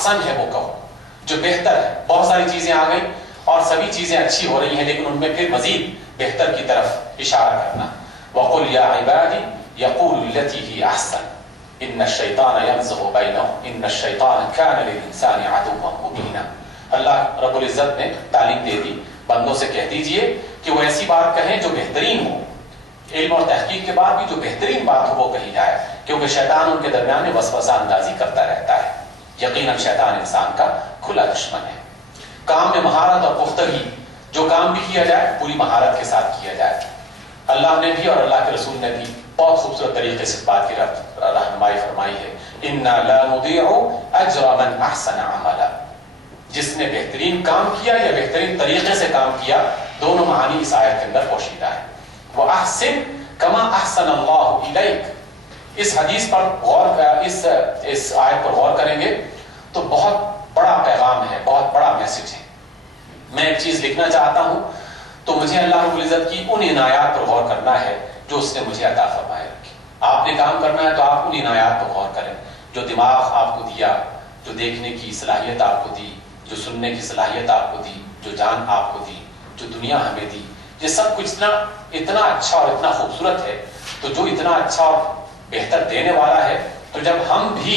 احسن ہے وہ کہو، جو بہتر ہے۔ بہت ساری چیزیں آ گئی اور سبھی چیزیں اچھی ہو رہی ہیں، لیکن ان میں پھر مزید بہتر کی طرف اشارہ کرنا۔ وَقُلْ يَا عِبَادِي يَقُولُ الَّتِي هِيَ أَحْسَنُ إِنَّ الشَّيْطَانَ يَنزَغُ بَيْنَهُمْ إِنَّ الشَّيْطَانَ كَانَ لِلْإِنسَانِ عَدُوًّا مُبِينًا۔ اللہ رب العزت نے تعلیم دے دی، بندوں سے کہہ دیجئے کہ وہ ایسی بات کہیں جو بہترین ہو، علم اور تحقیق کے بعد بھی جو بہترین بات ہو وہ کہی جائے، کیونکہ شیطان ان کے درمیان میں وسوسہ اندازی کرتا رہتا ہے۔ یقیناً شیطان انسان کا کھلا دشمن ہے۔ کام میں مہارت اور پختگی، جو کام بھی کیا جائے پوری مہارت کے ساتھ کیا جائے۔ اللہ نے بھی اور اللہ کے رسول نے بھی بہت خوبصورت طریقے سے اس بات کی رہنمائی فرمائی ہے، اِنَّا لَا نُضِيعُ أَجْرَ مَنْ أَحْسَنَ عَمَلًا۔ جس نے بہترین کام کیا یا بہترین طریقے سے کام کیا، دونوں معانی اس آیت کے اندر پوشیدہ ہے۔ وَأَحْسِن كَمَا أَحْسَنَ اللَّهُ إِلَيْكَ۔ اس حدیث پر اس آیت پر غور کریں گے تو بہت بڑا پیغام ہے، بہت بڑا میسج ہے۔ میں ایک چیز لکھنا چاہتا ہوں تو مجھے اللہ رب العزت کی ان عنایات پر غور کرنا ہے جو اس نے مجھے عطا فرمائے رکھی۔ آپ نے کام کرنا ہے تو آپ ان عنایات پر غور کریں، جو دماغ آپ کو دیا، جو دیکھنے کی صلاحیت آپ کو دی، جو سننے کی صلاحیت آپ کو دی، جو جان آپ کو دی، جو دنیا ہمیں دی، یہ سب کچھ اتنا اچھا اور اتنا خوبصورت ہے۔ تو جو اتنا اچھا اور بہتر دینے والا ہے، تو جب ہم بھی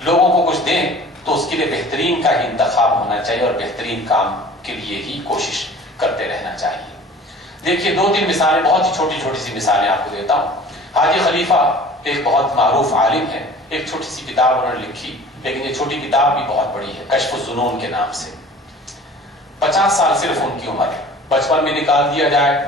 لوگوں کو کچھ دیں تو اس کے لیے بہترین کا ہی انتخاب ہونا چاہیے اور بہترین کام کے لیے ہی کوشش کرتے رہنا چاہیے۔ دیکھیے دو تین مثالیں، بہت ہی چھوٹی چھوٹی سی مثالیں آپ کو دیتا ہوں۔ حاجی خلیفہ ایک بہت معروف عالم ہے، ایک چھوٹی سی کتاب انہوں نے لکھی، لیکن یہ چھوٹی کتاب بھی بہت بڑی ہے، کشف الظنون کے نام سے۔ 50 سال صرف ان کی عمر ہے، بچپن بھی نکال دیا جائے،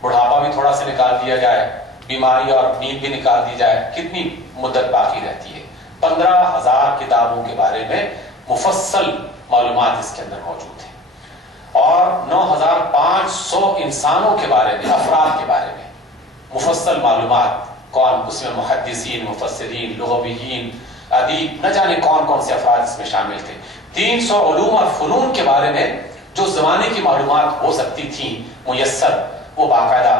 بڑھاپا بھی تھوڑا سا نکال دیا جائے، بیماری اور نیند بھی نکال دی جائے، کتنی مدت باقی رہتی ہے؟ 15,000 کتابوں کے بارے میں مفصل معلومات اس کے اندر موجود ہیں، اور 9,500 انسانوں کے بارے میں، افراد کے بارے میں مفصل معلومات۔ کون اس میں محدثین، مفسرین، لغویین، ادیب، نہ جانے کون کون سے افراد اس میں شامل تھے۔ 300 علوم اور فنون کے بارے میں جو زمانے کی معلومات ہو سکتی تھیں میسر، وہ باقاعدہ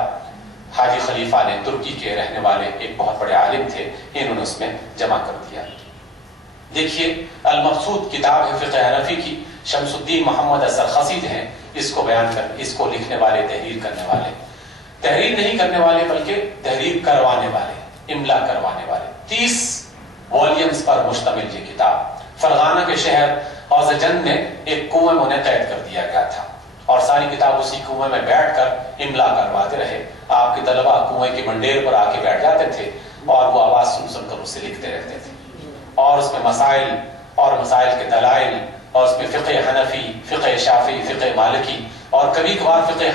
حاجی خلیفہ نے، ترکی کے رہنے والے ایک بہت بڑے عالم تھے، انہوں نے اس میں جمع کر دیا۔ دیکھیے المقصود کتاب ہے فقہ حنفی کی، شمس الدین محمد السرخسی ہیں اس کو بیان کر، اس کو لکھنے والے، تحریر کرنے والے، تحریر نہیں کرنے والے بلکہ تحریر کروانے والے، املا کروانے والے۔ 30 والیومز پر مشتمل یہ کتاب فرغانہ کے شہر اوزجن میں ایک کنویں میں انہیں قید کر دیا گیا تھا، اور ساری کتاب اسی کنویں میں بیٹھ کر املا کرواتے رہے۔ آپ کے طلبہ کنویں کی منڈیر پر آ کے بیٹھ جاتے تھے اور وہ آواز سن سن کر اسے لکھتے رہتے تھے، اور اس میں مسائل اور مسائل کے دلائل، اور اس میں فقہ حنفی، فقہ شافعی، فقہ مالکی، اور کبھی کبھار فقہ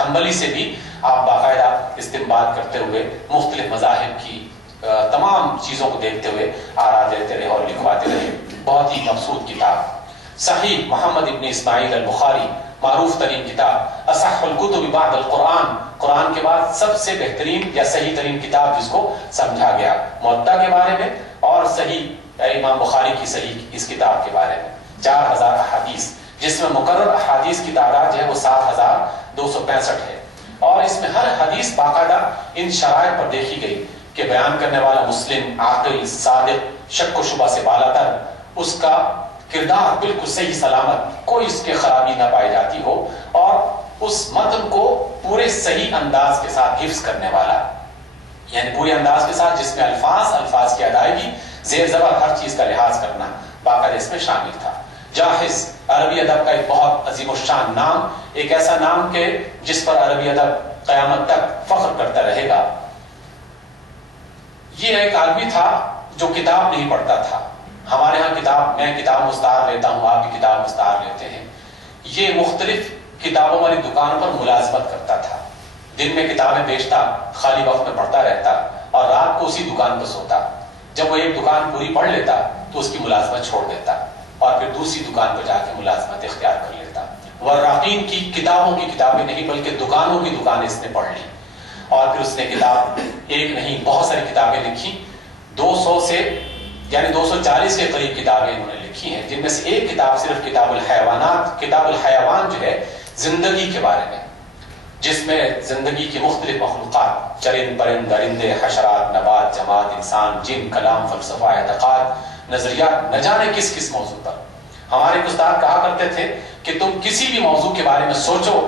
حنبلی سے بھی آپ باقاعدہ استنباط کرتے ہوئے مختلف مذاہب کی تمام چیزوں کو دیکھتے ہوئے آرا دیتے رہے اور لکھواتے رہے۔ بہت ہی مقصود کتاب۔ صحیح محمد ابن اسماعیل البخاری، معروف ترین کتاب، اصح الکتب بعد القرآن، قرآن کے بعد سب سے بہترین یا صحیح ترین کتاب جس کو سمجھا گیا، موطا کے بارے میں اور صحیح امام بخاری کی صحیح اس کتاب کے بارے میں۔ 4,000 احادیث، جس میں مقرر احادیث کی تعداد جو ہے وہ 7,265 ہے، اور اس میں ہر حدیث باقاعدہ ان شرائط پر دیکھی گئی کہ بیان کرنے والا مسلم، عاقل، صادق، شک و شبہ سے بالا تر، اس کا کردار بالکل صحیح سلامت، کوئی اس کے خرابی نہ پائی جاتی ہو، اور اس متن کو پورے صحیح انداز کے ساتھ حفظ کرنے والا، یعنی پورے انداز کے ساتھ جس میں الفاظ کی ادائیگی، زیر زبر، ہر چیز کا لحاظ کرنا باقاعدہ اس میں شامل تھا۔ جاحظ، عربی ادب کا ایک بہت عظیم الشان نام، ایک ایسا نام کہ جس پر عربی ادب قیامت تک فخر کرتا رہے گا۔ یہ ایک آدمی تھا جو کتاب نہیں پڑھتا تھا۔ ہمارے ہاں میں کتاب مستعار لیتا ہوں، آپ بھی کتاب مستعار لیتے ہیں۔ یہ مختلف کتابوں والی دکانوں پر ملازمت کرتا تھا، دن میں کتابیں بیچتا، خالی وقت میں پڑھتا رہتا، اور رات کو اسی دکان پر سوتا۔ جب وہ ایک دکان پوری پڑھ لیتا تو اس کی ملازمت چھوڑ دیتا اور پھر دوسری دکان پر جا کے ملازمت اختیار کر لیتا۔ وراقین کی کتابوں کی کتابیں نہیں بلکہ دکانوں کی دکانیں اس نے پڑھ لی، اور پھر اس نے کتاب ایک نہیں بہت ساری کتابیں لکھی، 200 سے یعنی 240 کے قریب کتابیں انہوں نے لکھی ہیں، جن میں سے ایک کتاب صرف کتاب الحیوانات، کتاب الحیوان جو ہے زندگی کے بارے میں، جس میں زندگی کی مختلف مخلوقات، چرند پرند، درندے، حشرات، نبات، جماد، انسان، جن، کلام، فلسفہ، اعتقاد، نظریات نہ جانے کس کس موضوع پر. ہمارے استاد کہا کرتے تھے کہ تم کسی بھی موضوع کے بارے میں سوچو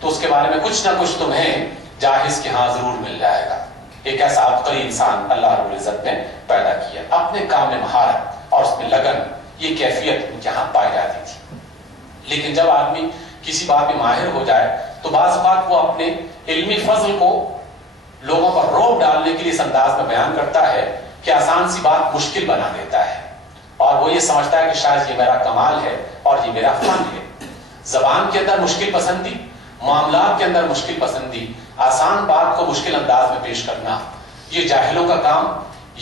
تو اس کے بارے میں کچھ نہ کچھ تمہیں جاہز کے ہاں ضرور مل جائے گا. ایک ایسا عبقری انسان اللہ رب العزت نے پیدا کیا. اپنے کام میں مہارت اور اس میں لگن، یہ کیفیت ان کے ہاں پائی جاتی تھی. لیکن جب آدمی کسی بات میں ماہر ہو جائے تو بعض اوقات وہ اپنے علمی فضل کو لوگوں پر روک ڈالنے کے لیے اس انداز میں بیان کرتا ہے کہ آسان سی بات مشکل بنا دیتا ہے، اور وہ یہ سمجھتا ہے کہ شاید یہ میرا کمال ہے اور یہ میرا فن ہے. زبان کے اندر مشکل پسندی، معاملات کے اندر مشکل پسندی، آسان بات کو مشکل انداز میں پیش کرنا، یہ جاہلوں کا کام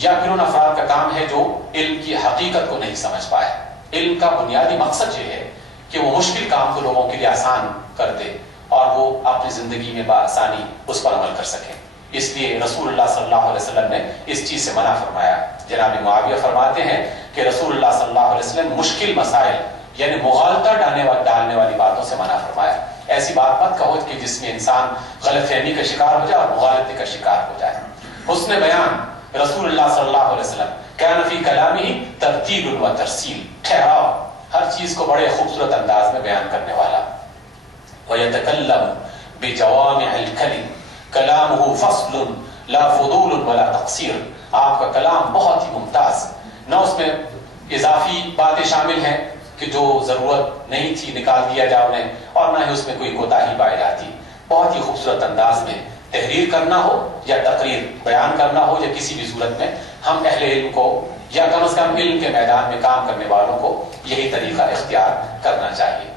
یا پھر ان افراد کا کام ہے جو علم کی حقیقت کو نہیں سمجھ پائے. علم کا بنیادی مقصد یہ ہے کہ وہ مشکل کام کو لوگوں کے لیے آسان کر دے اور وہ اپنی زندگی میں بآسانی اس پر عمل کر سکے. اس لیے رسول اللہ صلی اللہ علیہ وسلم نے اس چیز سے منع فرمایا. جناب معاویہ فرماتے ہیں کہ رسول اللہ صلی اللہ علیہ وسلم مشکل مسائل یعنی مغالطہ ڈالنے والی باتوں سے منع فرمایا. ایسی بات مت کہو کہ جس میں انسان غلط فہمی کا شکار ہو جائے اور مغالطے کا شکار ہو جائے. حسن بیان رسول اللہ صلی اللہ علیہ وسلم کان فی کلامہ ترتیل و ترسیل، ٹھہراؤ، ہر چیز کو بڑے خوبصورت انداز میں بیان کرنے والا. وَيَتَكَلَّمُ بِجَوَامِعِ الْكَلِمِ کلامہ فصل لا فضول ولا تقصیر. آپ کا کلام بہت ہی ممتاز، نہ اس میں اضافی باتیں شامل ہیں کہ جو ضرورت نہیں تھی نکال دیا جائے انہیں، اور نہ ہی اس میں کوئی کوتاہی پائی جاتی. بہت ہی خوبصورت انداز میں تحریر کرنا ہو یا تقریر بیان کرنا ہو یا کسی بھی صورت میں ہم اہل علم کو یا کم از کم علم کے میدان میں کام کرنے والوں کو یہی طریقہ اختیار کرنا چاہیے.